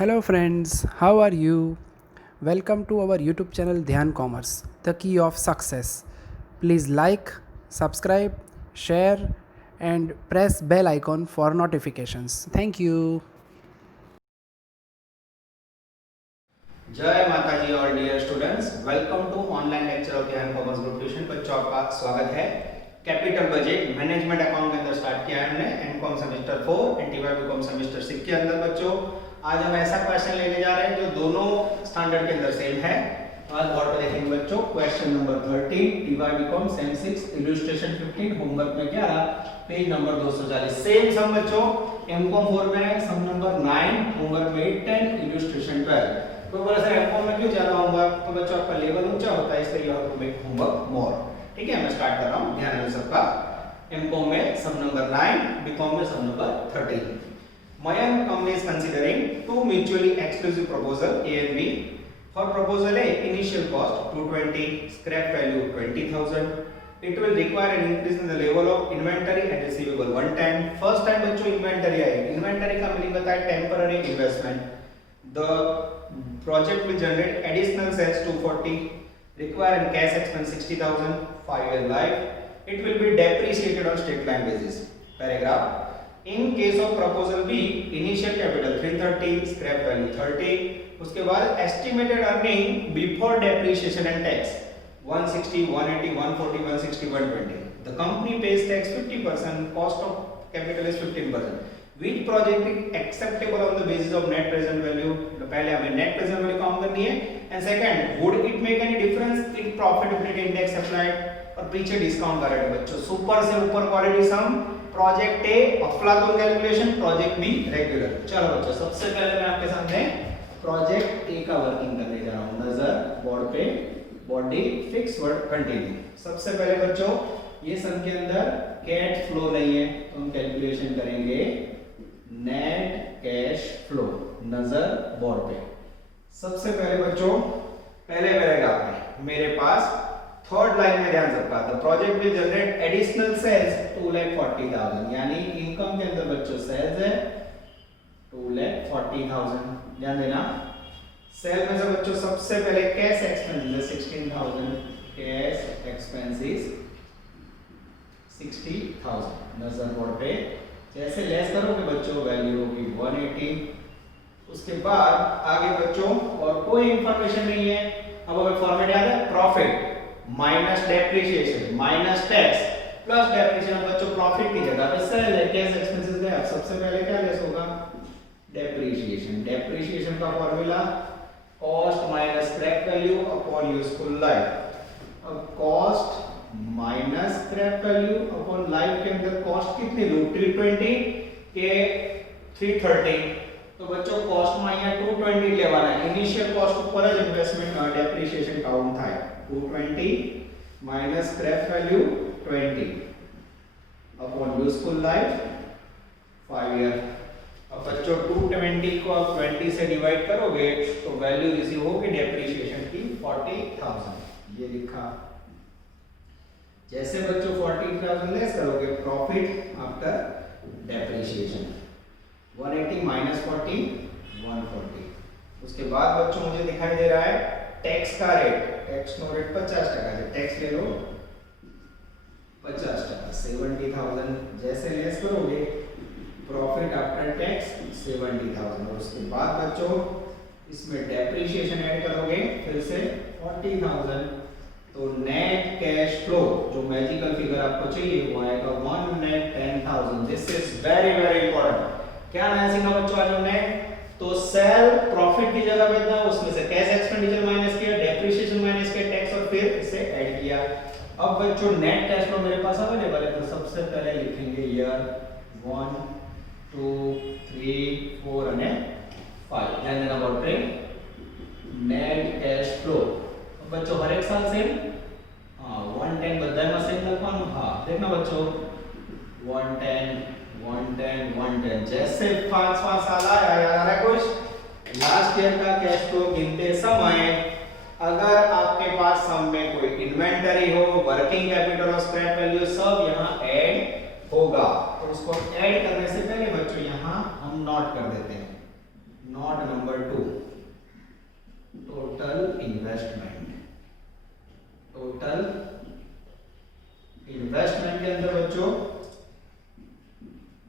Hello friends, how are you? Welcome to our YouTube channel Dhyan Commerce, the key of success. Please like, subscribe, share and press bell icon for notifications. Thank you. जय माता जी और dear students, welcome to online lecture of Dhyan commerce group tuition. बच्चों आपका स्वागत है। Capital budget management account के अंदर start किया है हमने एमकॉम सेमेस्टर 4 एंटीवाई बीकॉम सेमेस्टर 6 के अंदर। बच्चों आज हम ऐसा क्वेश्चन लेने जा रहे हैं जो दोनों स्टैंडर्ड के अंदर सेम है। आज बोर्ड पे देखेंगे बच्चों question number 13 TY BCom sem 6 illustration 15 homework में 11 पेज नंबर 240 सेम सम बच्चों। एमकॉम 4 में सम नंबर 9 होमवर्क में 8 10 इलस्ट्रेशन 12। तो बोला सर एमकॉम में क्यों ज्यादा होमवर्क, तो बच्चों आपका लेवल ऊंचा होता है इसलिए you have to make homework more. ठीक है, मैं स्टार्ट कर रहा हूं, ध्यान रखिए सबका। एमकॉम में सम नंबर 9, बीकॉम में सम number 13। Mayank company is considering two mutually exclusive proposal A and B. For proposal A, initial cost 220, scrap value 20,000. It will require an increase in the level of inventory and receivable 110. First time बच्चों inventory आएगी। inventory का meaning बताया temporary investment. The project will generate additional sales 240, require an cash expense 60,000, 5-year life. It will be depreciated on straight line basis. Paragraph. In case of proposal B, initial capital 330, scrap value 30. उसके बाद estimated earning before depreciation and tax 160, 180, 140, 160, 120. The company pays tax 50%, cost of capital is 15%. Which project is acceptable on the basis of net present value? तो पहले हमें net present value count करनी है। And second, would it make any difference if profitability index applied? और पीछे discount कर रहे हैं बच्चों। सुपर से ऊपर क्वालिटी सम, प्रोजेक्ट ए अफलातून कैलकुलेशन, प्रोजेक्ट बी रेगुलर। चलो बच्चों सबसे पहले मैं आपके सामने प्रोजेक्ट ए का वर्किंग करने जा रहा हूँ। नजर बोर्ड पे, बॉडी फिक्स वर्ड कंटिन्यू। सबसे पहले बच्चों ये सम के अंदर कैश फ्लो नहीं है तो हम कैलकुलेशन करेंगे नेट कैश फ्लो। नजर बोर्ड पे। सबसे पहले बच्चों पहले पैराग्राफ में मेरे पास थर्ड लाइन में ध्यान सबका, the project will generate additional sales 2,40,000, यानी इनकम के अंदर बच्चों सेल्स है 2,40,000। ध्यान देना सेल में से बच्चों सबसे पहले कैश एक्सपेंसेस 16,000, कैश एक्सपेंसेस 60,000। नजर बोर्ड पे जैसे लेस करोगे बच्चों वैल्यू होगी 180। उसके बाद आगे बच्चों और कोई इंफॉर्मेशन नहीं है। अब हमें फॉर्मेट याद है, profit minus depreciation minus tax plus depreciation. बच्चों प्रॉफिट की जगह पे सेल है, कैश एक्सपेंसेस गए। अब सबसे पहले क्या लेस होगा डेप्रिसिएशन। डेप्रिसिएशन का formula cost minus scrap value upon useful life. अब cost minus scrap value upon life के अंदर कॉस्ट कितनी लूं 320 के 330। तो बच्चों कॉस्ट में અહીંયા 220 લેવાના है। इनिशियल कॉस्ट ऊपर જ इन्वेस्टमेंट डेप्रिसिएशन काउंट થાય 220 minus scrap value 20 upon useful life 5 year. अब बच्चों 220 को आप 20 से डिवाइड करोगे तो वैल्यू रिसीव होगी डेप्रिसिएशन की 40,000। ये लिखा। जैसे बच्चों 40,000 लेस करोगे प्रॉफिट आफ्टर डेप्रिसिएशन 180 माइनस 40 140। उसके बाद बच्चों मुझे दिखाई दे रहा है टैक्स का रेट। टैक्स नो रेट 50% है, टैक्स ले लो 50%, 70,000। जैसे लेस करोगे प्रॉफिट आफ्टर टैक्स 70,000। और उसके बाद बच्चों इसमें डेप्रिसिएशन ऐड करोगे फिर से 40,000। तो नेट कैश फ्लो जो मैजिकल फिगर आपको चाहिए वो आएगा 110,000। This is very very important. क्या नया सीखा बच्चों आज हमने? तो सेल प्रॉफिट की जगह पे था, उसमें से कैश एक्सपेंडिचर माइनस किया, डेप्रिसिएशन माइनस किया, टैक्स और फिर इसे ऐड किया। अब बच्चों नेट कैश फ्लो मेरे पास अवेलेबल है तो सबसे पहले लिखेंगे ईयर 1 2 3 4 અને 5। ध्यान देना बोर्ड पे नेट कैश फ्लो। बच्चों हर एक साल सेम 110 બધામાં સેમ લખવાનું। હા देखना बच्चों 110 110 110। जैसे 5 साल आया याद आ रहा है कुछ? लास्ट ईयर का कैश फ्लो गिनते समय अगर आपके पास सम में कोई इन्वेंटरी हो, वर्किंग कैपिटल और स्क्रैप वैल्यू सब यहाँ ऐड होगा। तो उसको ऐड करने से पहले बच्चों यहाँ हम नोट कर देते हैं not number 2, total investment. Total investment के अंदर बच्चों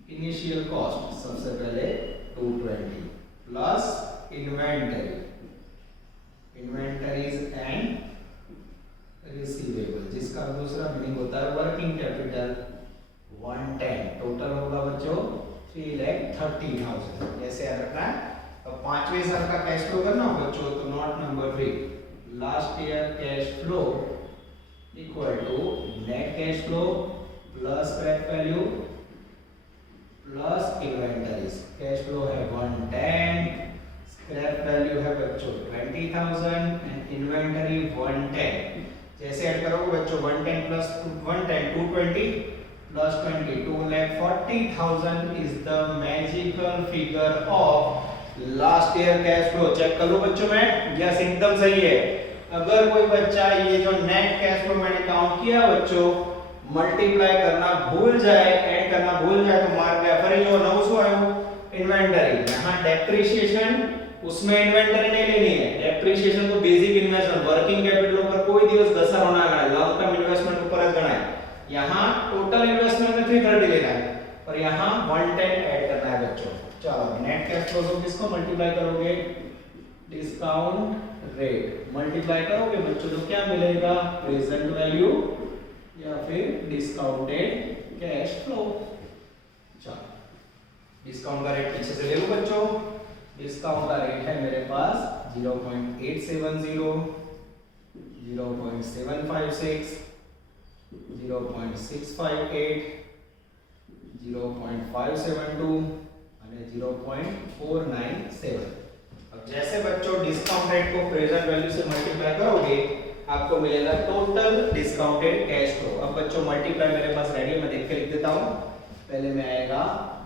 इनिशियल कॉस्ट सबसे पहले 220 plus inventory, inventories and receivable, जिसका दूसरा मीनिंग होता है वर्किंग कैपिटल 110। टोटल होगा बच्चों 3,30,000। जैसे याद रखना है। अब 5वें साल का कैश फ्लो करना हो बच्चों, तो note number 3, last year cash flow equal to net cash flow plus scrap value plus inventories. Cash flow है 110, स्क्रैप वैल्यू है बच्चों 20,000 एंड इन्वेंटरी 110। जैसे ऐड करोगे बच्चों 110 plus 110 220 plus 20 2,40,000 is the magical figure of last year cash flow. Check कर लो बच्चों मैं, यस एकदम सही है। अगर कोई बच्चा ये जो नेट कैश फ्लो मैंने काउंट किया बच्चों मल्टीप्लाई करना भूल जाए, ऐड करना भूल जाए तो मार गया। पर जो 900 आयो इन्वेंटरी, यहाँ डेप्रिसिएशन उसमें इन्वेंटरी नहीं लेनी है। डेप्रिसिएशन तो बेसिक इन्वेस्टमेंट वर्किंग कैपिटल ऊपर कोई दिवस घसर होना है, लॉन्ग टर्म इन्वेस्टमेंट ऊपर गणना है। यहाँ टोटल इन्वेस्टमेंट में 330 लेना है और यहाँ 110 ऐड करना है बच्चों। चलो नेट कैश फ्लो को किसको मल्टीप्लाई करोगे, डिस्काउंट रेट मल्टीप्लाई करोगे बच्चों तो क्या मिलेगा, प्रेजेंट वैल्यू या फिर डिस्काउंटेड कैश फ्लो। चलो डिस्काउंट का रेट पीछे से ले लो बच्चों। डिस्काउंट का रेट है मेरे पास 0.870, 0.756, 0.658, 0.572 અને 0.497। अब जैसे बच्चों डिस्काउंट रेट को प्रेजेंट वैल्यू से मल्टीप्लाई करोगे आपको मिलेगा टोटल डिस्काउंटेड कैश फ्लो। अब बच्चों मल्टीप्लाई मेरे पास रेडी है, मैं देख के लिख देता हूं। पहले में आएगा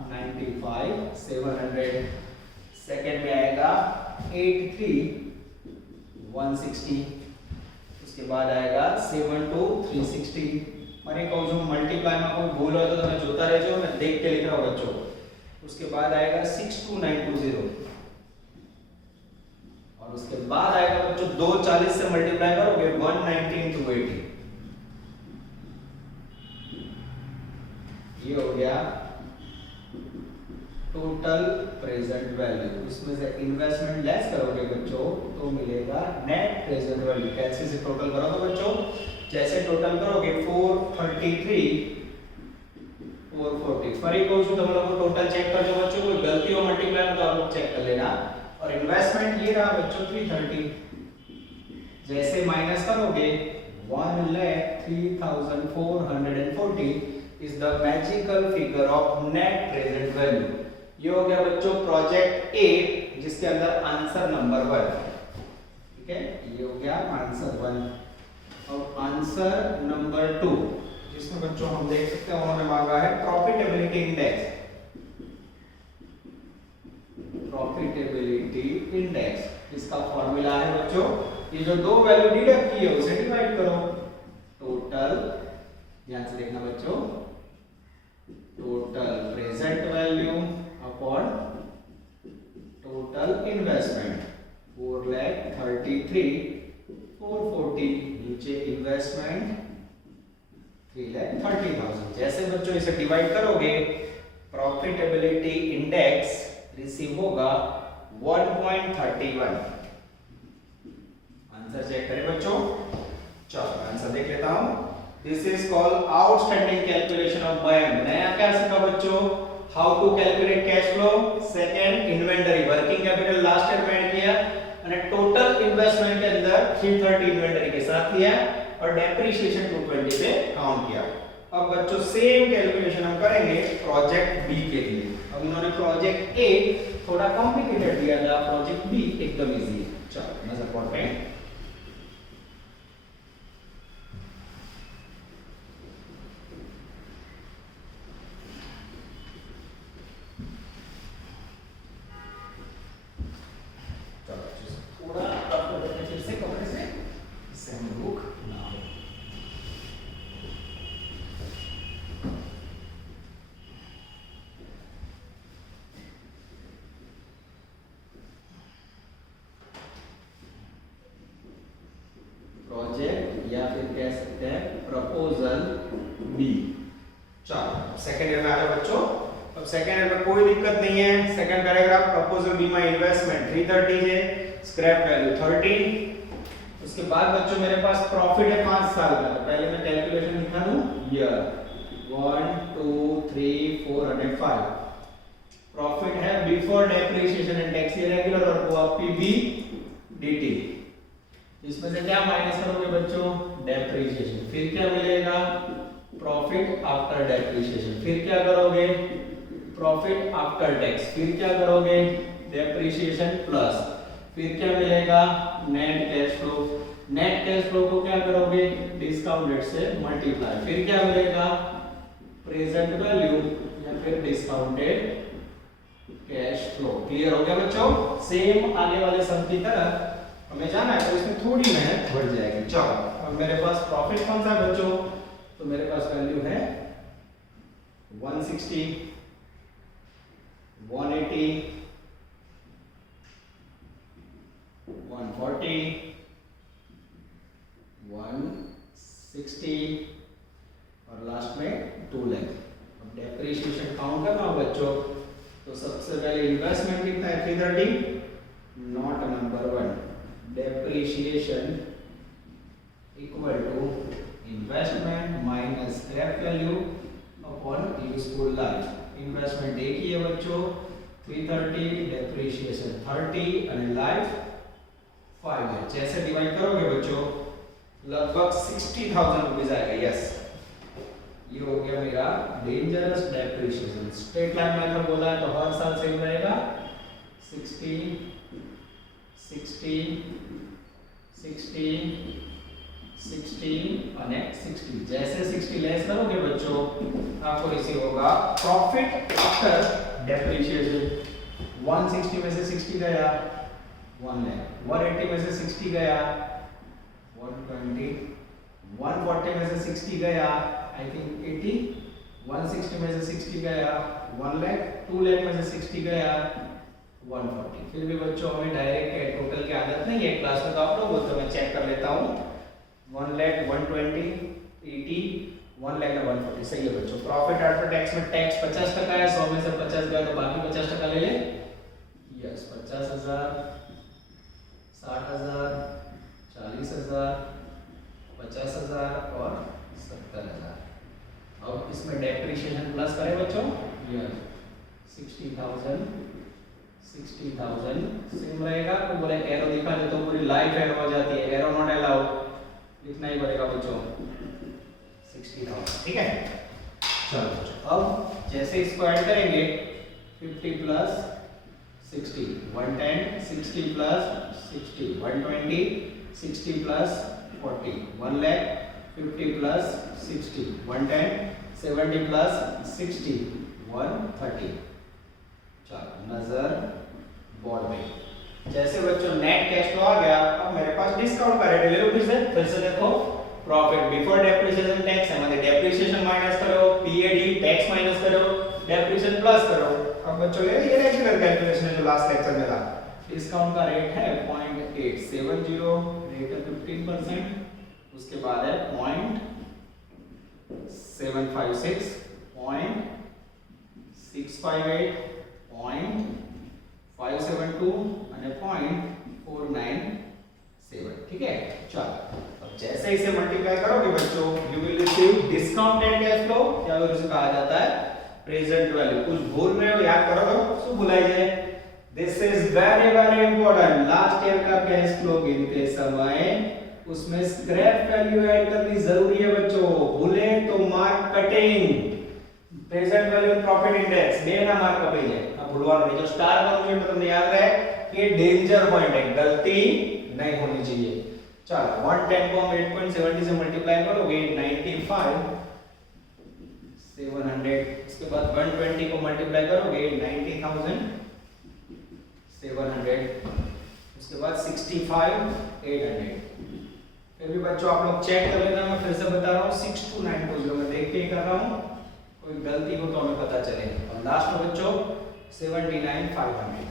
95,700, सेकेंड में आएगा 83,160, उसके बाद आएगा 72,360। मैंने कहूँ जो मल्टीप्लाई में कोई भूल हो तो मैं जोता रह जाओ, मैं देख के लिख रहा हूँ बच्चों। उसके बाद आएगा 62,920 और उसके बाद आएगा बच्चों 240 से मल्टीप्लाई करोगे 119,280। ये हो गया टोटल प्रेजेंट वैल्यू। इसमें से इन्वेस्टमेंट लेस करोगे बच्चों तो मिलेगा नेट प्रेजेंट वैल्यू। कैसे से टोटल करोगे बच्चों, जैसे टोटल करोगे 433 440। फरी कहूं છું तुम लोग टोटल चेक कर जो बच्चों, कोई गलती हो मल्टीप्लाई में तो आप लोग चेक कर लेना। और इन्वेस्टमेंट ये रहा बच्चों 330, जैसे माइनस करोगे 1,03,440 is the magical figure of net present value. ये हो गया बच्चों प्रोजेक्ट ए जिसके अंदर आंसर नंबर 1, ठीक है, ये हो गया आंसर 1। और आंसर नंबर 2 जिसमें बच्चों हम देख सकते हैं उन्होंने मांगा है प्रॉफिटेबिलिटी इंडेक्स। प्रॉफिटेबिलिटी इंडेक्स इसका फॉर्मूला है बच्चों, ये जो दो वैल्यू डिडक्ट की है उसे डिवाइड करो। टोटल, ध्यान से देखना बच्चों, total present value upon total investment 4,33,440, नीचे इन्वेस्टमेंट 3,30,000। जैसे बच्चों इसे डिवाइड करोगे प्रॉफिटेबिलिटी इंडेक्स रिसीव होगा 1.31। आंसर चेक करें बच्चों। चलो आंसर देख लेता हूं। This is called outstanding calculation of बयान। नया क्या सीखा बच्चों, how to calculate cash flow, second inventory working capital last year में ऐड किया और टोटल इन्वेस्टमेंट के अंदर 330 इन्वेंटरी के साथ लिया और डेप्रिसिएशन 220 पे काउंट किया। अब बच्चों सेम कैलकुलेशन हम करेंगे प्रोजेक्ट बी के लिए। अब इन्होंने प्रोजेक्ट ए थोड़ा कॉम्प्लिकेटेड दिया था, प्रोजेक्ट बी एकदम इजी है। चलो नजर पड़ते हैं। प्रोजेक्ट या फिर कह सकते हैं प्रपोजल बी। चलो सेकंड ईयर में आ जाओ बच्चों। अब सेकंड ईयर में कोई दिक्कत नहीं है। सेकंड पैराग्राफ प्रपोजल बी में इन्वेस्टमेंट 330 है, स्क्रैप वैल्यू 30। उसके बाद बच्चों मेरे पास प्रॉफिट है 5 साल का। तो पहले मैं कैलकुलेशन लिखा दूं ईयर 1 2 3 4 और 5। प्रॉफिट है बिफोर डेप्रिसिएशन एंड टैक्स, ये रेगुलर और वो पीबी डीटी। इसमें से क्या माइनस करोगे बच्चों? डेप्रिसिएशन। फिर क्या मिलेगा? Profit after depreciation. फिर क्या करोगे? Profit after tax. फिर क्या करोगे? Depreciation plus. फिर क्या मिलेगा? Net cash flow. Net cash flow को क्या करोगे? डिस्काउंटेड से मल्टीप्लाई। फिर क्या मिलेगा? प्रेजेंट वैल्यू या फिर डिस्काउंटेड कैश फ्लो। क्लियर हो गया बच्चों? सेम आगे वाले सम की तरह हमें जाना है तो इसमें थोड़ी मेहनत बढ़ जाएगी। चलो अब मेरे पास प्रॉफिट कौन सा है बच्चों? तो मेरे पास वैल्यू है 160 180 140 160 और लास्ट में 2 लाख। अब डेप्रिसिएशन काउंट करना हो बच्चों तो सबसे पहले इन्वेस्टमेंट कितना है? 330। Note number 1। Depreciation equal to investment minus scrap value upon useful life. Investment एक ही है बच्चों 330, डेप्रिसिएशन 30 और लाइफ 5 है। जैसे डिवाइड करोगे बच्चों लगभग 60,000 रुपीज आएगा। यस ये हो गया मेरा dangerous depreciation. Straight line method बोला है तो हर साल सेम रहेगा 60 60 60 60 और 60। जैसे 60 लेस करोगे बच्चों आपको रिसीव होगा प्रॉफिट आफ्टर डेप्रिसिएशन। 160 में से 60 गया 1 लाख, 180 में से 60 गया 120, 140 में से 60 गया आई थिंक 80, 160 में से 60 गया 1 लाख, 2 लाख में से 60 गया 140। फिर भी बच्चों हमें डायरेक्ट टोटल की आदत नहीं है क्लास में, तो आप लोग बोलते मैं चेक कर लेता हूँ। 1 लाख 120 80 1 लाख 140 सही है बच्चों। प्रॉफिट आफ्टर टैक्स में टैक्स 50% है, 100 में से 50 गया तो बाकी 50% ले ले। यस 50,000 60,000 40,000 50,000 और 70,000। अब इसमें डेप्रिसिएशन प्लस करें बच्चों। यस 60,000 सेम रहेगा। तो बोले एरो दिखा दे तो पूरी लाइफ एरो हो जाती है। एरो नॉट अलाउड लिखना ही पड़ेगा बच्चों 60,000। ठीक है चलो अब जैसे इसको ऐड करेंगे 50 plus 60 110, 60 plus 60 120, 60 plus 40 1 lakh, 50 plus 60 110, 70 plus 60 130। चलो नजर बोर्ड में। जैसे बच्चों नेट कैश फ्लो आ गया, अब मेरे पास डिस्काउंट का रेट ले लो। फिर से देखो प्रॉफिट बिफोर डेप्रिसिएशन टैक्स है, मतलब डेप्रिसिएशन माइनस करो, पीएडी टैक्स माइनस करो, डेप्रिसिएशन प्लस करो। अब बच्चों ये रेगुलर कैलकुलेशन है जो लास्ट लेक्चर में था। डिस्काउंट का रेट है 0.870, रेट है 15%। उसके बाद है 0.756, 0.658, 0.572 અને 0.497। ठीक है चलो अब जैसे इसे मल्टीप्लाई करोगे बच्चों you will receive discounted cash flow, या फिर उसे कहा जाता है प्रेजेंट वैल्यू। कुछ भूल रहे हो याद करो सो भुलाई जाए। This is very very important. Last year का कैश फ्लो गिनते समय उसमें स्क्रैप वैल्यू ऐड करनी जरूरी है बच्चों। भूले तो mark cutting. Present value profit index बे ना मार्क कपाई जाए। अब भूलवानो नहीं। जो स्टार बनोगे तो તમને याद रहे कि डेंजर पॉइंट है, गलती नहीं होनी चाहिए। चलो 110 को हम 8.70 से मल्टीप्लाई करोगे 95 700। इसके बाद 120 को मल्टीप्लाई करोगे 90,700। उसके बाद 65 800। फिर भी बच्चों आप लोग चेक कर लेना, मैं फिर से बता रहा हूँ 62920 मैं देख के ही कर रहा हूँ, कोई गलती हो तो हमें पता चले। और लास्ट में बच्चों 79,500।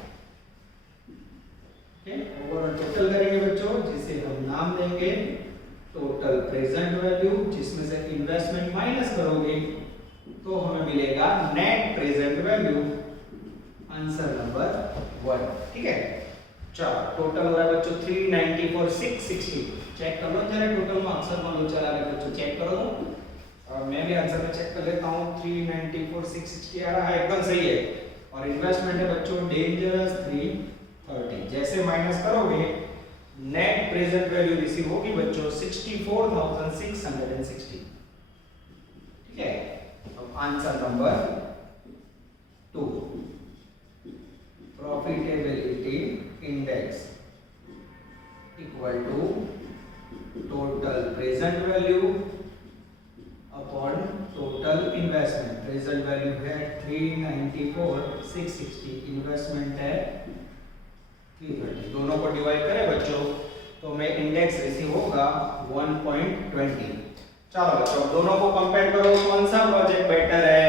ओके ओवरऑल टोटल करेंगे बच्चों जिसे हम नाम देंगे टोटल प्रेजेंट वैल्यू, जिसमें से इन्वेस्टमेंट माइनस करोगे तो हमें मिलेगा net present value. Answer number 1। ठीक है, चलो टोटल हो रहा है बच्चों 394,660। चेक कर लो जरा टोटल में अक्सर मान लो चला गया बच्चों, चेक करो तो। और मैं भी आंसर में चेक कर लेता हूं। 394,660 आ रहा है, एकदम सही है। और इन्वेस्टमेंट है बच्चों डेंजरस 330। जैसे माइनस करोगे नेट प्रेजेंट वैल्यू रिसीव होगी बच्चों 64,660। ठीक है, अब answer number 2, profitability index equal to total present value upon total investment. Present value है 394,660, इन्वेस्टमेंट है 330। दोनों को डिवाइड करें बच्चों तो हमें इंडेक्स रिसीव होगा 1.20। चलो बच्चों दोनों को कंपेयर करो, कौन सा प्रोजेक्ट बेटर है।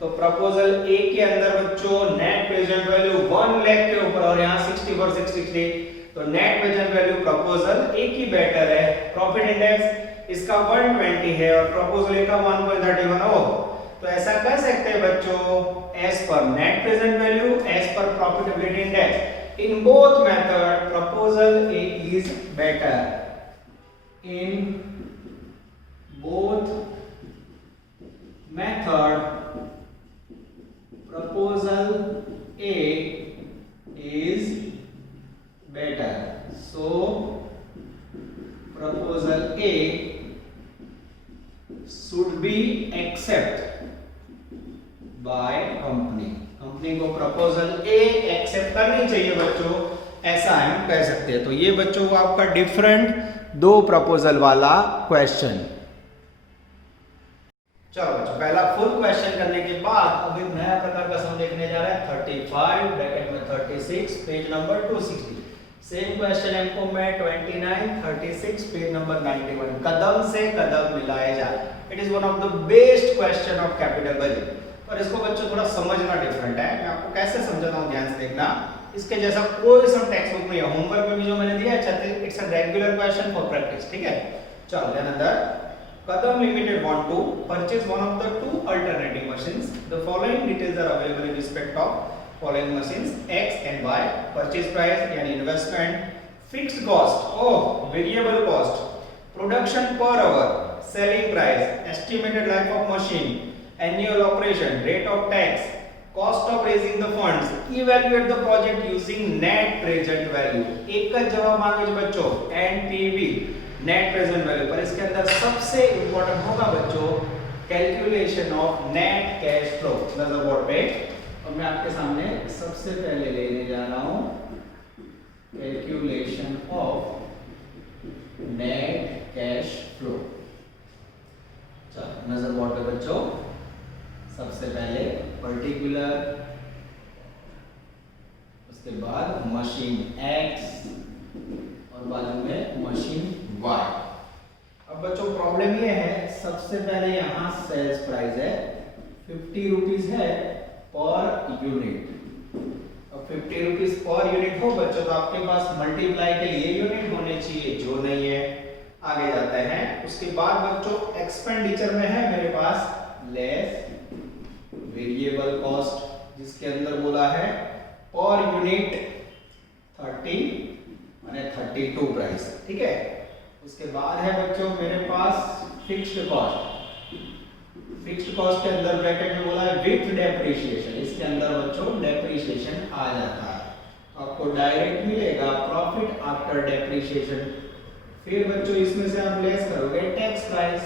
तो प्रपोजल ए के अंदर बच्चों नेट प्रेजेंट वैल्यू 1 लाख के ऊपर और यहाँ 64,660, तो नेट प्रेजेंट वैल्यू प्रपोजल ए की बेटर है। प्रॉफिट इंडेक्स इसका 120 है और प्रपोजल ए का 1.31 हो। तो ऐसा कह सकते हैं बच्चों as per net present value, as per profitability index, in both method proposal A is better। in both method proposal A is better, so proposal A should be accepted by company। Company को proposal ए accept करनी चाहिए बच्चों, ऐसा हम कह सकते हैं। तो ये बच्चों को आपका डिफरेंट 2 प्रपोजल वाला क्वेश्चन। चलो बच्चों पहला फुल क्वेश्चन करने के बाद अब एक नया प्रकार का सम देखने जा रहे हैं। 35 ब्रैकेट में 36 पेज नंबर 260। सेम क्वेश्चन हमको में 29 36 पेज नंबर 91। कदम से कदम मिलाए जाए। It is one of the best question of capital budget. और इसको बच्चों थोड़ा समझना डिफरेंट है। मैं आपको कैसे समझाता हूं, ध्यान से देखना। इसके जैसा कोई सम टेक्स्ट बुक में या होमवर्क में भी जो मैंने दिया है, it's a regular question for practice. ठीक है, चलो देन अंदर Kadam limited want to purchase one of the 2 alternative machines. The following details are available in respect of following machines X and Y। Purchase price यानी investment, fixed cost और variable cost, production पर hour, selling price, estimated life of machine, annual operation, rate of tax, cost of raising the funds, evaluate the project using net present value। एक का जवाब मांगे जो बच्चों NPV, net present value। पर इसके अंदर सबसे इंपॉर्टेंट होगा बच्चों calculation of net cash flow. नजर बोर्ड पे, और मैं आपके सामने सबसे पहले लेने जा रहा हूं calculation of net cash flow. चलो नजर बोर्ड पे बच्चों सबसे पहले पर्टिकुलर, उसके बाद मशीन X और बाजू में मशीन Y। अब बच्चों प्रॉब्लम ये है, सबसे पहले यहाँ सेल्स प्राइस है 50 रुपीज है पर यूनिट। अब 50 रुपीज पर यूनिट हो बच्चों तो आपके पास मल्टीप्लाई के लिए यूनिट होने चाहिए, जो नहीं है। आगे जाते हैं, उसके बाद बच्चों एक्सपेंडिचर में है मेरे पास लेस वेरिएबल कॉस्ट, जिसके अंदर बोला है पर यूनिट 30 माने 32 प्राइस। ठीक है, उसके बाद है बच्चों मेरे पास फिक्स्ड कॉस्ट। फिक्स्ड कॉस्ट के अंदर ब्रैकेट में बोला है विथ डेप्रिसिएशन। इसके अंदर बच्चों डेप्रिसिएशन आ जाता है, आपको डायरेक्ट मिलेगा प्रॉफिट आफ्टर डेप्रिसिएशन। फिर बच्चों इसमें से आप लेस करोगे टैक्स प्राइस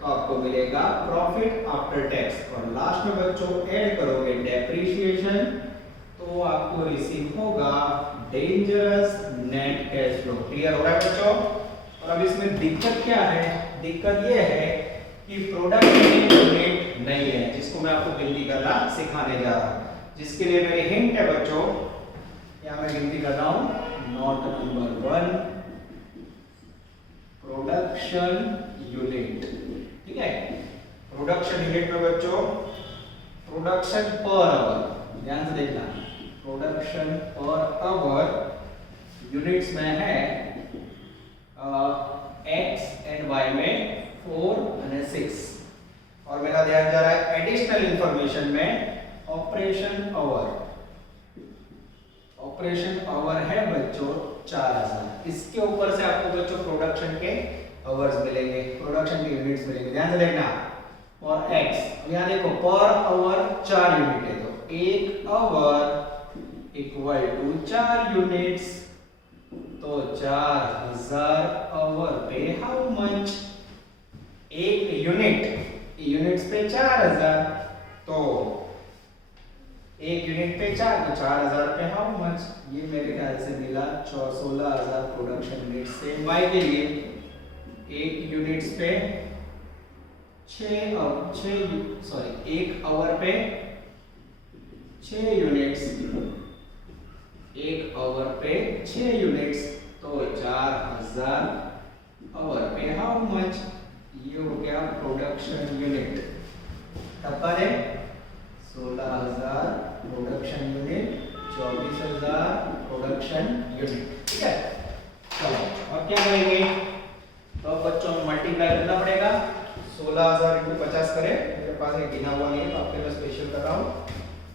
तो आपको मिलेगा प्रॉफिट आफ्टर टैक्स। और लास्ट में बच्चों ऐड करोगे डेप्रिसिएशन तो आपको रिसीव होगा dangerous net cash flow. Clear हो रहा है बच्चों। और अब इसमें दिक्कत क्या है, दिक्कत ये है कि प्रोडक्ट यूनिट नहीं है, जिसको मैं आपको गिनती करना सिखाने जा रहा हूं। जिसके लिए मेरी हिंट है बच्चों, यहां मैं गिनती कर रहा हूं नोट नंबर 1 प्रोडक्शन यूनिट। ठीक है, प्रोडक्शन यूनिट में बच्चों प्रोडक्शन पर आवर, ध्यान से देखना, प्रोडक्शन पर आवर यूनिट्स में है X y में 4 અને 6 और मेरा ध्यान जा रहा है एडिशनल इंफॉर्मेशन में ऑपरेशन आवर है बच्चों 4000। इसके ऊपर से आपको बच्चों प्रोडक्शन के आवर्स मिलेंगे, प्रोडक्शन के यूनिट्स मिलेंगे। ध्यान से देखना और x यहां देखो पर आवर 4 यूनिट है तो 1 आवर इक्वल टू 4 यूनिट्स, तो 4000 आवर पे हाउ मच, एक यूनिट्स पे 4000, तो एक यूनिट पे 4 तो 4000 पे हाउ मच, ये मेरे ख्याल से मिला 16000 प्रोडक्शन यूनिट सेम y के लिए। एक यूनिट्स पे 1 आवर पे 6 यूनिट्स, 1 आवर पे 6 यूनिट्स, तो 4000 आवर पे हाउ मच, ये हो गया प्रोडक्शन यूनिट। टप्पा दे 16000 प्रोडक्शन यूनिट, 24000 प्रोडक्शन यूनिट। ठीक है, चलो और क्या करेंगे, तो बच्चों मल्टीप्लाई करना पड़ेगा। 16000 × 50 करें, मेरे पास एक गिना हुआ नहीं है तो आपके लिए स्पेशल कर रहा हूं।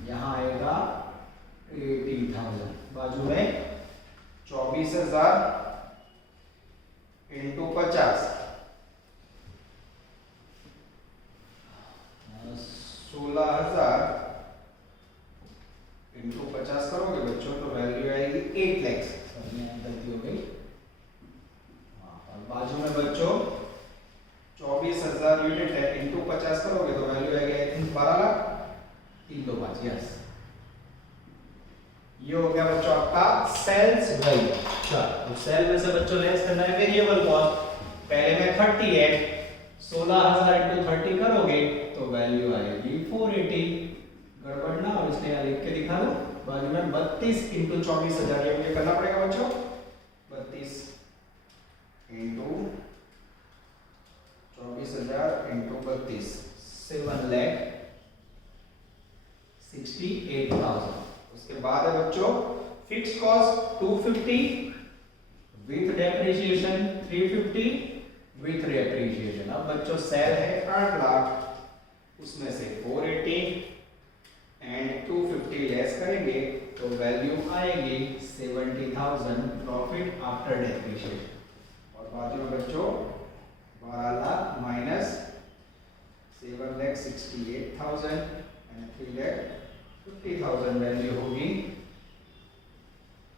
यहाँ आएगा 80,000, बाजू में 24000 × 50, 16000 × 50 करोगे बच्चों तो वैल्यू आएगी 8 लाख। गलती हो गई, और बाजू में बच्चों 24000 यूनिट है, × 50 करोगे तो वैल्यू आएगी आई थिंक 12 लाख। 3 2 5, यस, ये हो गया बच्चों आपका सेल्स वैल्यू। तो सेल में से बच्चों लेस करना है वेरिएबल कॉस्ट, पहले में 30 है, 16000 × 30 करोगे तो वैल्यू आएगी 480। गड़बड़ ना हो इसलिए यहाँ लिख के दिखा दो। बाजू में 32 × 24000, ये मुझे करना पड़ेगा बच्चों, 32 × 24000 × 32, 7,68,000। उसके बाद है बच्चों fix cost 250 with depreciation, 350 with depreciation. अब बच्चों सेल है 8 लाख, उसमें से 480 एंड 250 लेस करेंगे तो वैल्यू आएगी 70,000 प्रॉफिट आफ्टर डेप्रिसिएशन। और बाजू में बच्चों 12 लाख माइनस 7,68,000 एंड 3,50,000 वैल्यू होगी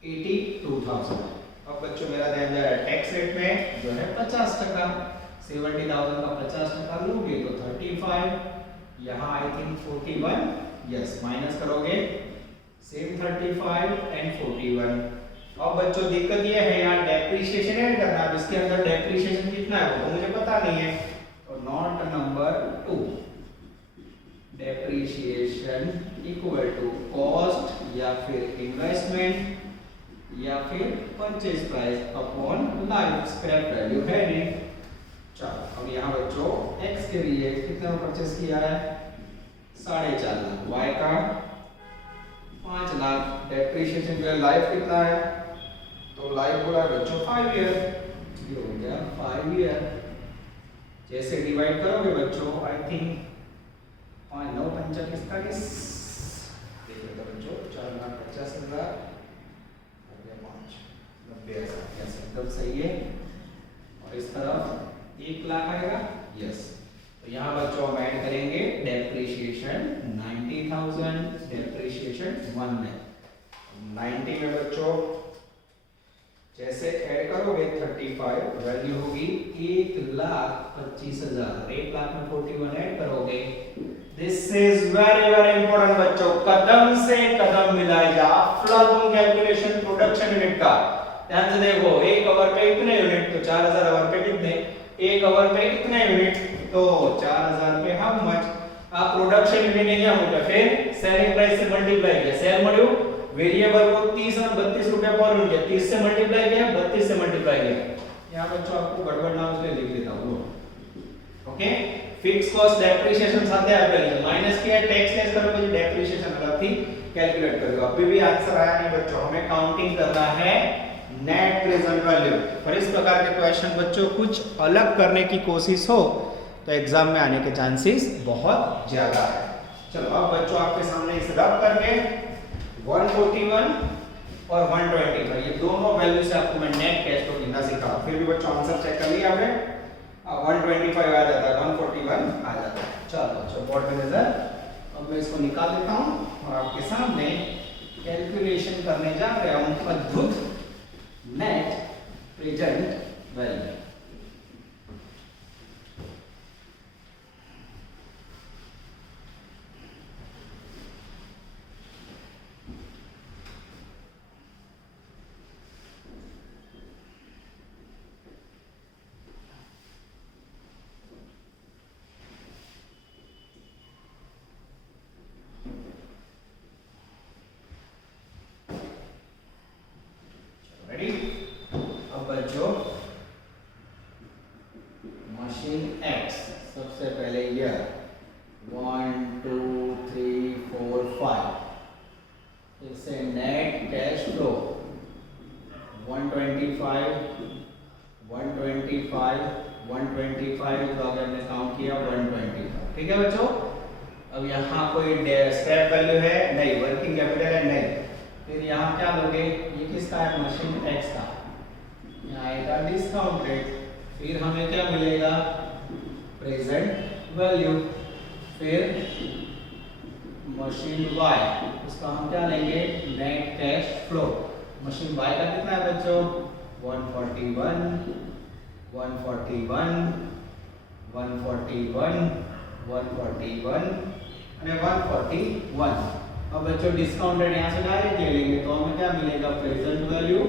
82,000। अब बच्चों मेरा ध्यान जा रहा है टैक्स रेट में जो है 50%। 70,000 का 50% लोगे तो 35, यहाँ आई थिंक 41, यस, माइनस करोगे सेम 35 एंड 41। अब बच्चों दिक्कत ये है यहाँ डेप्रिसिएशन ऐड करना, अब इसके अंदर डेप्रिसिएशन कितना है वो तो मुझे पता नहीं है, तो note number 2, depreciation equal to cost या फिर इन्वेस्टमेंट या फिर purchase price upon life scrap value है नहीं। चलो अब यहाँ बच्चों x के लिए कितना परचेज किया है 4.5 लाख, y का 5 लाख, डेप्रिसिएशन का लाइफ कितना है तो लाइफ बोला बच्चों 5 ईयर, ये हो गया 5 ईयर। जैसे डिवाइड करोगे बच्चों आई थिंक 5 9 5 45, देखिए तो बच्चों 4,50,000 एकदम सही है। और इस तरफ 1 लाख आएगा, यस। तो यहाँ बच्चों हम ऐड करेंगे डेप्रिसिएशन 90,000, डेप्रिसिएशन 1 में 90 में बच्चों जैसे ऐड करोगे 35, वैल्यू होगी 1,25,000, 1 लाख में 41 ऐड करोगे। This is very very important बच्चों, कदम से कदम मिलाएगा फ्लो कैलकुलेशन प्रोडक्शन यूनिट का। ध्यान से देखो 1 आवर पे इतने यूनिट, तो 4000 आवर पे कितने, 1 आवर पे इतने यूनिट, तो 4000 पे हाउ मच। आप प्रोडक्शन यूनिट नहीं क्या होगा, फिर सेलिंग प्राइस से मल्टीप्लाई किया, सेल मॉड्यूल वेरिएबल को 30 और 32 रुपए पर यूनिट किया, 30 से मल्टीप्लाई किया, 32 से मल्टीप्लाई किया। यहां बच्चों आपको गड़बड़ ना हो इसलिए लिख देता हूं। ओके, फिक्स कॉस्ट डेप्रिसिएशन साथे आपके माइनस किया, टैक्स लेस करो तो डेप्रिसिएशन अलग थी कैलकुलेट करो। अभी भी आंसर आया नहीं बच्चों, हमें काउंटिंग करना है नेट प्रेजेंट वैल्यू। पर इस प्रकार के क्वेश्चन बच्चों कुछ अलग करने की कोशिश हो तो एग्जाम में आने के चांसेस बहुत ज्यादा है। चलो अब बच्चों आपके सामने इस रब करके 141 और 125 ये दोनों वैल्यू से आपको मैं नेट कैश फ्लो गिनना सिखा। फिर भी बच्चों आंसर चेक कर लिया आपने? 125 आ जाता है, 141 आ जाता है। चलो बच्चों बोर्ड पे नजर, अब मैं इसको निकाल देता हूँ और आपके सामने कैलकुलेशन करने जा रहा हूँ अद्भुत नेट प्रेजेंट वैल्यू। अब बच्चों मशीन एक्स सबसे पहले यह 1 2 3 4 5 इससे नेट कैश फ्लो 125 तो अगर हमने काउंट किया 125। ठीक है बच्चों, अब यहाँ कोई स्क्रैप वैल्यू है नहीं, वर्किंग कैपिटल है नहीं, फिर यहाँ क्या लोगे, ये किसका है, मशीन एक्स का, यहाँ आएगा डिस्काउंट रेट, फिर हमें क्या मिलेगा, प्रेजेंट वैल्यू, फिर मशीन वाई उसका हम क्या लेंगे, net cash flow. Machine Y का कितना है बच्चों, 141 141 141 141 અને 141। अब बच्चों डिस्काउंट रेट यहाँ से डायरेक्ट ले लेंगे तो हमें क्या मिलेगा, प्रेजेंट वैल्यू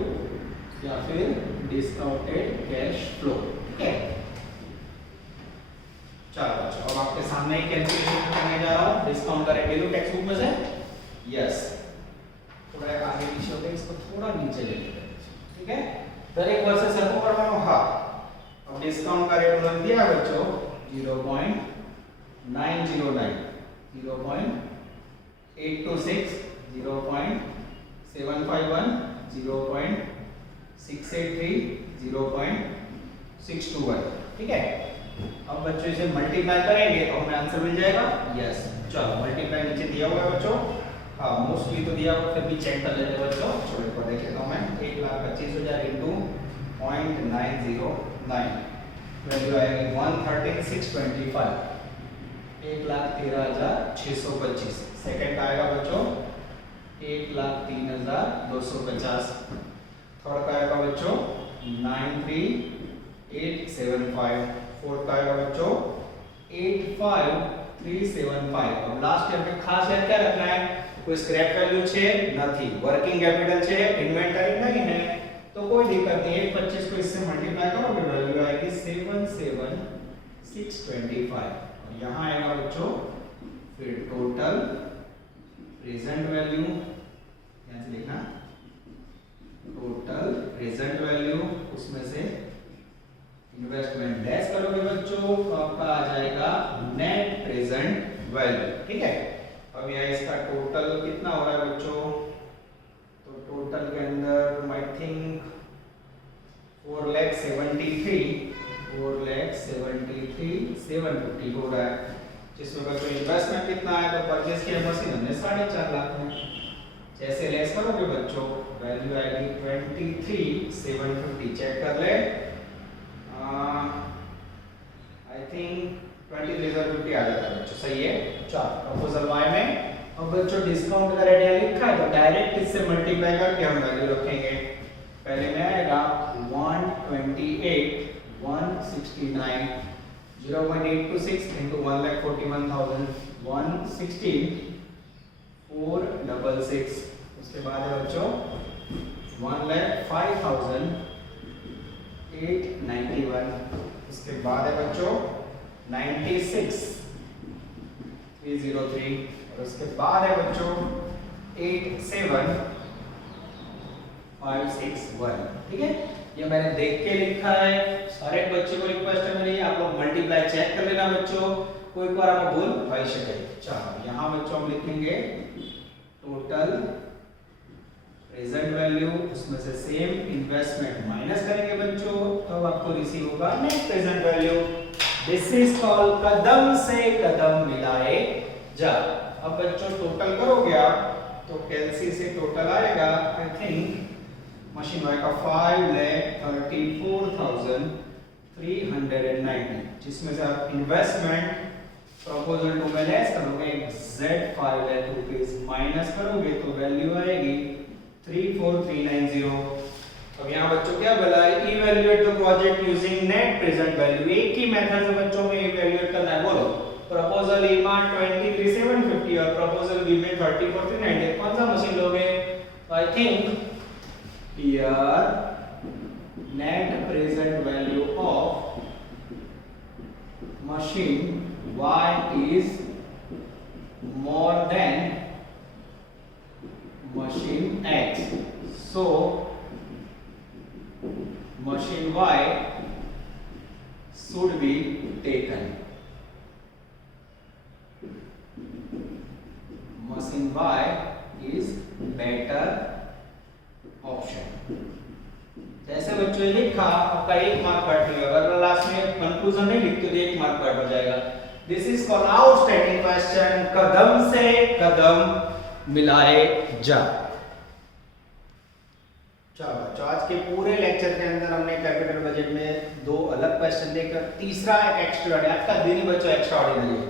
या फिर डिस्काउंटेड कैश फ्लो। ठीक है, चलो बच्चों अब आपके सामने ही कैलकुलेशन करने जा रहा हूँ। डिस्काउंट का रेट ले लो टेक्स्ट बुक में से, यस थोड़ा आगे पीछे होते इसको थोड़ा नीचे ले लेते हैं। ठीक है, दरेक वर्ष सरखो करवानो। हाँ, अब डिस्काउंट का रेट उन्होंने दिया बच्चों 0.909 0.826 0.751 0.683 0.621। ठीक है, अब बच्चों इसे मल्टीप्लाई करेंगे तो हमें आंसर मिल जाएगा, यस। चलो मल्टीप्लाई नीचे दिया हुआ है बच्चों, हाँ मोस्टली तो दिया हुआ, फिर भी चेक कर लेते हैं बच्चों। चलो एक बार देख लेता हूं मैं, 1,25,000 इंटू 0.909 वैल्यू आएगी 113,625, 1,13,625। सेकंड का आएगा बच्चों 1,03,250। थर्ड का आएगा बच्चों 93,875। फोर्थ का आएगा बच्चों 85,375। अब लास्ट में हमें खास याद क्या रखना है, कोई स्क्रैप वैल्यू છે નથી, वर्किंग कैपिटल છે, इन्वेंटरी नहीं है, तो कोई दिक्कत नहीं है। 25 को इससे मल्टीप्लाई करोगे वैल्यू आएगी 77,625। और यहाँ आएगा बच्चों फिर टोटल प्रेजेंट वैल्यू, यहाँ से लिखना टोटल प्रेजेंट वैल्यू, उसमें से इन्वेस्टमेंट लेस करोगे बच्चों तो आपका आ जाएगा नेट प्रेजेंट वैल्यू। ठीक है, अब यह इसका टोटल कितना हो रहा है बच्चों, तो टोटल के अंदर आई थिंक 4,73,750 हो रहा है, जिसमें बच्चों इन्वेस्टमेंट कितना है, तो परचेज किया मशीन हमने 4.5 लाख में, जैसे लेस करोगे बच्चों वैल्यू आएगी 23,750। चेक कर ले, आई थिंक 23,750 आ जाता है बच्चों, सही है। चलो प्रपोजल वाई में अब बच्चों डिस्काउंट का रेट यहाँ लिखा है तो डायरेक्ट इससे मल्टीप्लाई करके हम वैल्यू रखेंगे। पहले में आएगा 128,169 0.826 into 1,41,000 116,466। उसके बाद है बच्चों 1,05,891। उसके बाद है बच्चों 96,303। और उसके बाद है बच्चों 87,561। ठीक है, ये मैंने देख के लिखा है, सारे बच्चों को रिक्वेस्ट है मेरी, आप लोग मल्टीप्लाई चेक कर लेना बच्चों, कोई बार आपको भूल भाई सके। चलो यहाँ बच्चों हम लिखेंगे टोटल प्रेजेंट वैल्यू, उसमें से सेम इन्वेस्टमेंट माइनस करेंगे बच्चों, तो आपको रिसीव होगा net present value. This is called कदम से कदम मिलाए जा। अब बच्चों टोटल करोगे आप तो कैलसी से टोटल आएगा आई थिंक मशीन वाई का 5,34,390, जिसमें से आप इन्वेस्टमेंट प्रपोजल 2 में लेस करोगे, Z5 लाख रुपीस माइनस करोगे तो वैल्यू आएगी 34390। अब यहाँ बच्चों क्या बोला है, evaluate the project using net present value. एक ही मेथड से बच्चों में इवैल्यूएट करना है। बोलो प्रपोजल ए में 23,750 और प्रपोजल बी में 34,390, कौन सा मशीन लोगे? I think here net present value of machine Y is more than machine X, so machine Y should be taken. Machine Y is better option. जैसे बच्चों ने लिखा आपका 1 मार्क कट हो जाएगा, अगर लास्ट में कंक्लूजन नहीं लिखते तो 1 मार्क कट हो जाएगा। This is called outstanding question, कदम से कदम मिलाए जा। चलो बच्चों आज के पूरे लेक्चर के अंदर हमने कैपिटल बजट में 2 अलग क्वेश्चन देखकर तीसरा एक एक्स्ट्रा आपका दिन बच्चों एक्स्ट्रा ऑर्डिनरी है।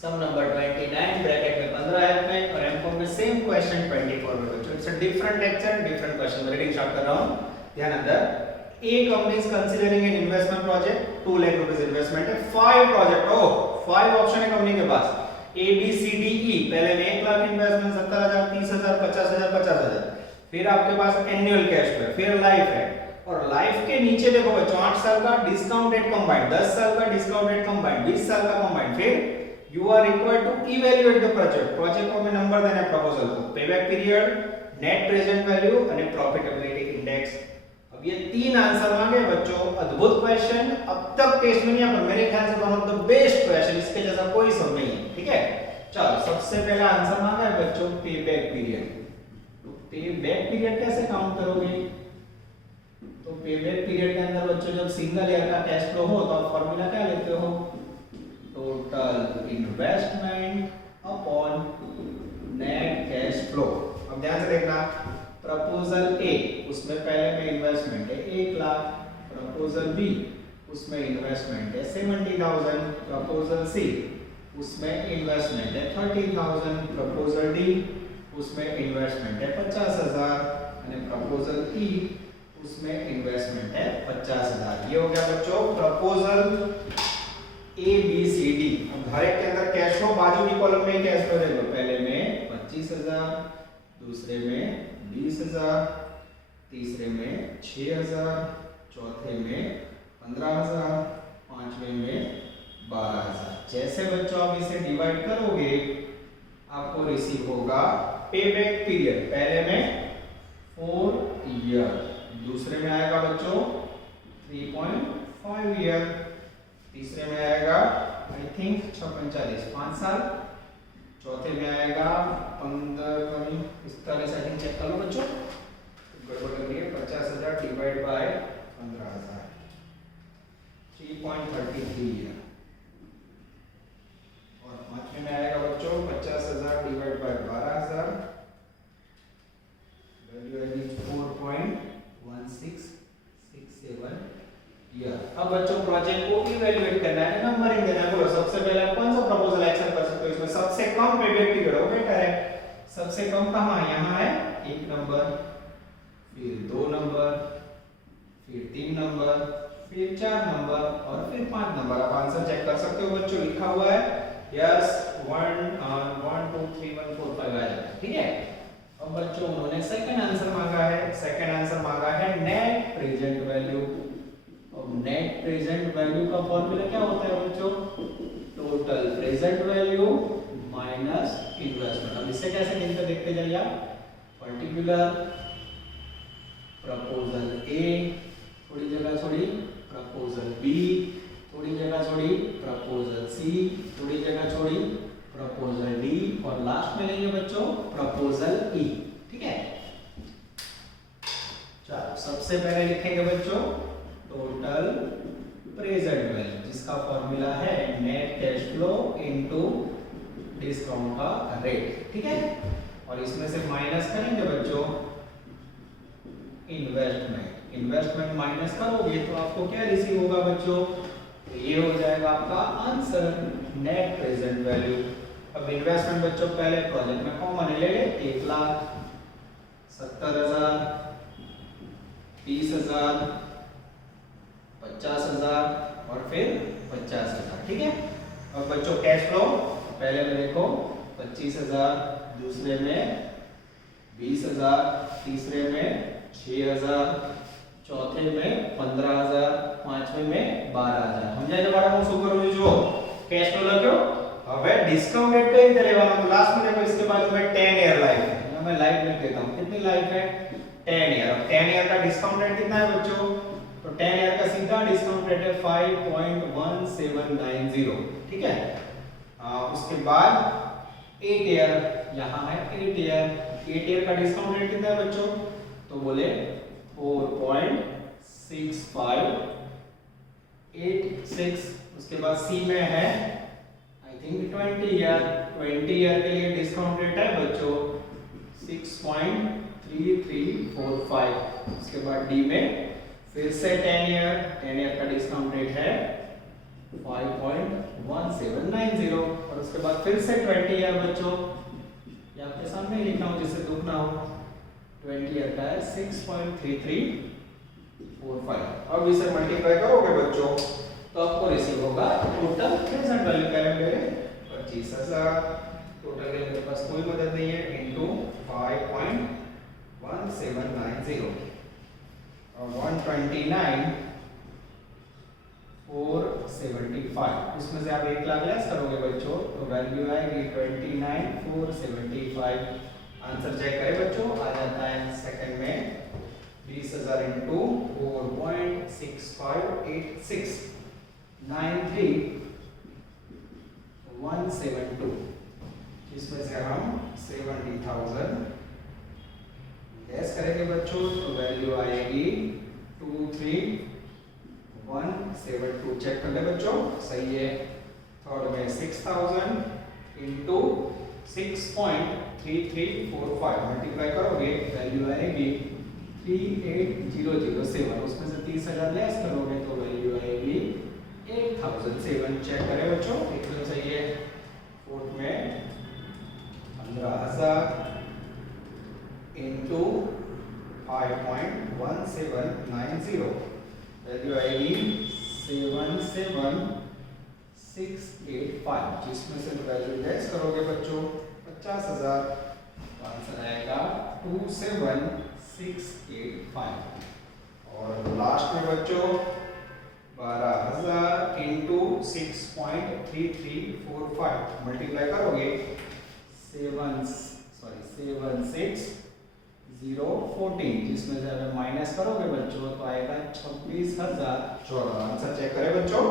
सम नंबर 29 ब्रैकेट में 15 में और एमकॉम में सेम क्वेश्चन 24 में बच्चों। It's a different lecture different question. Reading start कर रहा हूं, ध्यान अंदर। A company is considering an investment project, 2 lakh rupees investment है, 5 प्रोजेक्ट, ओ 5 ऑप्शन है कंपनी के पास, ए बी सी डी ई। पहले में 1 लाख इन्वेस्टमेंट, 70,000, 30,000, 50,000, 50,000। फिर आपके पास एनुअल कैश फ्लो, फिर लाइफ है, और लाइफ के नीचे देखो बच्चों 8 साल का डिस्काउंटेड कंबाइंड, 10 साल का डिस्काउंटेड कंबाइंड, 20 साल का कंबाइंड। फिर you are required to evaluate the project को में नंबर देना है प्रपोजल को, payback period, net present value और प्रॉफिटेबिलिटी इंडेक्स। अब ये 3 आंसर मांगे बच्चों, अद्भुत क्वेश्चन, अब तक टेस्ट में नहीं है पर मेरे ख्याल से one of the best question, इसके जैसा कोई सब नहीं है। ठीक है, चलो सबसे पहला आंसर मांगा है बच्चों पेबैक पीरियड। तो पेबैक पीरियड कैसे काउंट करोगे? तो पेबैक पीरियड के अंदर बच्चों जब सिंगल ईयर का कैश फ्लो हो तो आप फार्मूला क्या लेते हो? Total investment upon net cash flow. अब ध्यान से देखना, प्रपोजल ए उसमें पहले में इन्वेस्टमेंट है 1 लाख, प्रपोजल बी उसमें इन्वेस्टमेंट है 70,000, प्रपोजल सी उसमें इन्वेस्टमेंट है 30,000, प्रपोजल डी उसमें इन्वेस्टमेंट है 50,000 और प्रपोजल ई उसमें इन्वेस्टमेंट है 50,000। ये हो गया बच्चों proposal A B C D. अब हर एक के अंदर कैश फ्लो बाजू की कॉलम में कैश फ्लो देखो, पहले में 25,000, दूसरे में 20,000, तीसरे में 6,000, चौथे में 15,000, पांचवे में 12,000। जैसे बच्चों आप इसे डिवाइड करोगे आपको रिसीव होगा पेबैक पीरियड, पहले में 4 ईयर, दूसरे में आएगा बच्चों 3.5 ईयर, तीसरे में आएगा आई थिंक 645 5 साल, चौथे में आएगा 15 इस तरह से सेटिंग चेक कर लो बच्चों, गड़बड़ लग रही है। 50,000 डिवाइड बाय 15,000 3.33 ईयर, और पांचवे में आएगा बच्चों 50,000 डिवाइड बाय 12,000, वैल्यू आएगी 4.1667 ईयर। अब बच्चों प्रोजेक्ट को इवैल्यूएट करना है, नंबरिंग देना है। बोलो सबसे पहले आप कौन सा प्रपोजल एक्सेप्ट कर सकते हो? इसमें सबसे कम पेबैक पीरियड हो बेटर है। सबसे कम कहां है? यहां है 1 नंबर, फिर 2 नंबर, फिर 3 नंबर, फिर 4 नंबर और फिर 5 नंबर। आप आंसर चेक कर सकते हो बच्चों, लिखा हुआ है यस 1 2 3 1 4 5 आ जाता है। ठीक है, अब बच्चों उन्होंने सेकंड आंसर मांगा है, सेकंड आंसर मांगा है नेट प्रेजेंट वैल्यू। अब नेट प्रेजेंट वैल्यू का फॉर्मूला क्या होता है बच्चों? Total present value minus investment. अब इससे कैसे मिलकर देखते जाइए आप। पर्टिकुलर प्रपोजल ए थोड़ी जगह छोड़ी, प्रपोजल बी थोड़ी जगह छोड़ी, प्रपोजल सी थोड़ी जगह छोड़ी, प्रपोजल डी और लास्ट में लेंगे बच्चों प्रपोजल ई। ठीक है, सबसे पहले लिखेंगे बच्चों टोटल प्रेजेंट वैल्यू, जिसका फॉर्मूला है net cash flow into discount का रेट, ठीक है। और इसमें से माइनस करेंगे बच्चों इन्वेस्टमेंट माइनस करोगे तो आपको क्या रिसीव होगा बच्चों, ये हो जाएगा आपका आंसर नेट प्रेजेंट वैल्यू। अब इन्वेस्टमेंट बच्चों पहले प्रोजेक्ट में कॉमन ले ले, 1,70,000, 30,000, 50,000 और फिर 50,000, ठीक है। अब बच्चों कैश फ्लो पहले में देखो 25,000, दूसरे में 20,000, तीसरे में 6,000, चौथे में 15,000, पांचवे में 12,000। સમજાય છે બાળકો શું કરવું છે જો કેશ ફ્લો લખ્યો, હવે ડિસ્કાઉન્ટ રેટ કઈ રીતે લેવાનો તો લાસ્ટ में देखो इसके बाद में 10 ईयर लाइफ है, मैं लाइफ लिख देता हूं, कितनी लाइफ है 10 ईयर। अब 10 ईयर का डिस्काउंट रेट कितना है बच्चों, तो 10 ईयर का सीधा डिस्काउंट रेट है 5.1790, ठीक है। उसके बाद 8 ईयर यहाँ है 8 ईयर का डिस्काउंट रेट कितना है बच्चों, तो बोले 4.6586। उसके बाद सी में है आई थिंक 20 ईयर के लिए डिस्काउंट रेट है बच्चों 6.3345। उसके बाद डी में फिर से 10 ईयर का डिस्काउंट रेट है 5.1790। और उसके बाद फिर से 20 ईयर बच्चों, ये आपके सामने ही लिखा हूं जिससे दुख ना हो, 20 ईयर का है 6.3345। अब इसे मल्टीप्लाई करोगे बच्चों तो आपको रिसीव होगा टोटल प्रेजेंट वैल्यू करेंगे 25,000, टोटल के मेरे पास कोई मदद नहीं है, इनटू 5.1790 और 129,475। इसमें से आप 1 लाख लेस करोगे बच्चों तो वैल्यू आएगी 29,475। आंसर चेक करें बच्चों, आ जाता है सेकंड में 20,000 इंटू 4.6586 93,172। इसमें से हम 70,000 लेस करेंगे बच्चों तो वैल्यू आएगी 23,172। चेक कर ले बच्चों, सही है। थर्ड में 6,000 इंटू 6.3345 मल्टीप्लाई करोगे वैल्यू आएगी 38,007। उसमें से 30,000 लेस करोगे तो वैल्यू आएगी 8,007। चेक करें बच्चों, एकदम सही है। फोर्थ में 15,000 इंटू 5.1790 वैल्यू आएगी 77,685। जिसमें से वैल्यू लेस करोगे बच्चों 50,000 तो आंसर आएगा 27,685। और लास्ट में बच्चों 12,000 इंटू 6.3345 मल्टीप्लाई करोगे 76,014। जिसमें से अगर माइनस करोगे बच्चों तो आएगा 26,014। आंसर चेक करें बच्चों,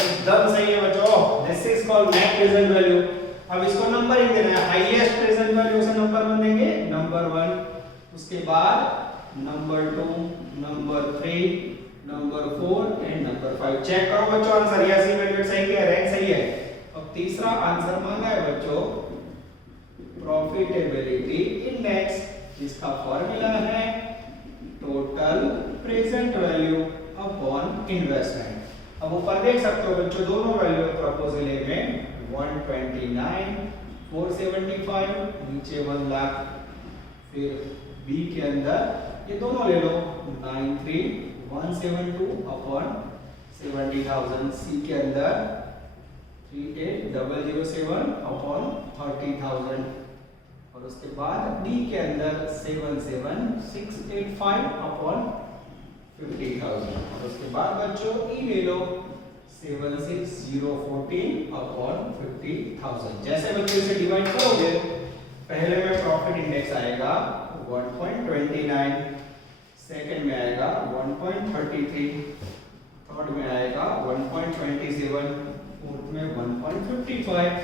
एकदम सही है बच्चों। This is called net present value. अब इसको नंबरिंग देना है, हाईएस्ट प्रेजेंट वैल्यू से नंबर वन देंगे, नंबर 1, उसके बाद number 2, number 3, number 4 and number 5। Check करो बच्चों आंसर, यस इवेल्युएट सही है, रैंक सही है। अब तीसरा आंसर मांगा है बच्चों प्रॉफिटेबिलिटी इंडेक्स, जिसका फॉर्मूला है total present value upon investment. अब ऊपर देख सकते हो बच्चों दोनों वैल्यू प्रपोजल ए में 129,475, नीचे 1 लाख, फिर बी के अंदर ये दोनों ले लो 93,172 अपॉन 70,000, सी के अंदर 38,007 अपॉन 30,000 और उसके बाद डी के अंदर 77,685 अपॉन 50,000 और उसके बाद बच्चों ई ले लो 76,014 अपॉन 50,000। जैसे बच्चों इसे डिवाइड करोगे पहले में प्रॉफिट इंडेक्स आएगा 1.29, सेकंड में आएगा 1.33, थर्ड में आएगा 1.27, फोर्थ में 1.55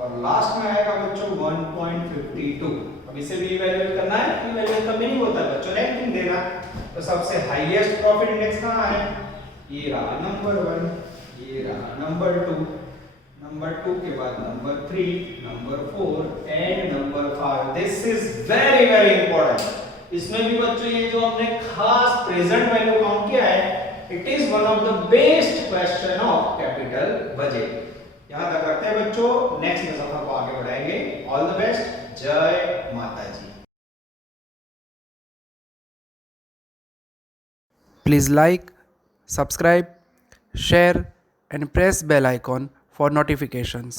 और लास्ट में आएगा बच्चों 1.52। अब इसे भी इवैल्यूएट करना है, इवैल्यूएट का मीनिंग होता है बच्चों रैंकिंग देना। तो सबसे हाईएस्ट प्रॉफिट इंडेक्स कहाँ है? ये रहा नंबर 1, ये रहा नंबर 2, नंबर 2 के बाद number 3, number 4 and number 5. This is very very important. इसमें भी बच्चों ये जो हमने खास प्रेजेंट वैल्यू काउंट किया है, it is one of the best question of capital budget. यहां तक रखते हैं बच्चों, नेक्स्ट में सफर को आगे बढ़ाएंगे. All the best. जय माता जी. Please like, subscribe, share and press bell icon for notifications.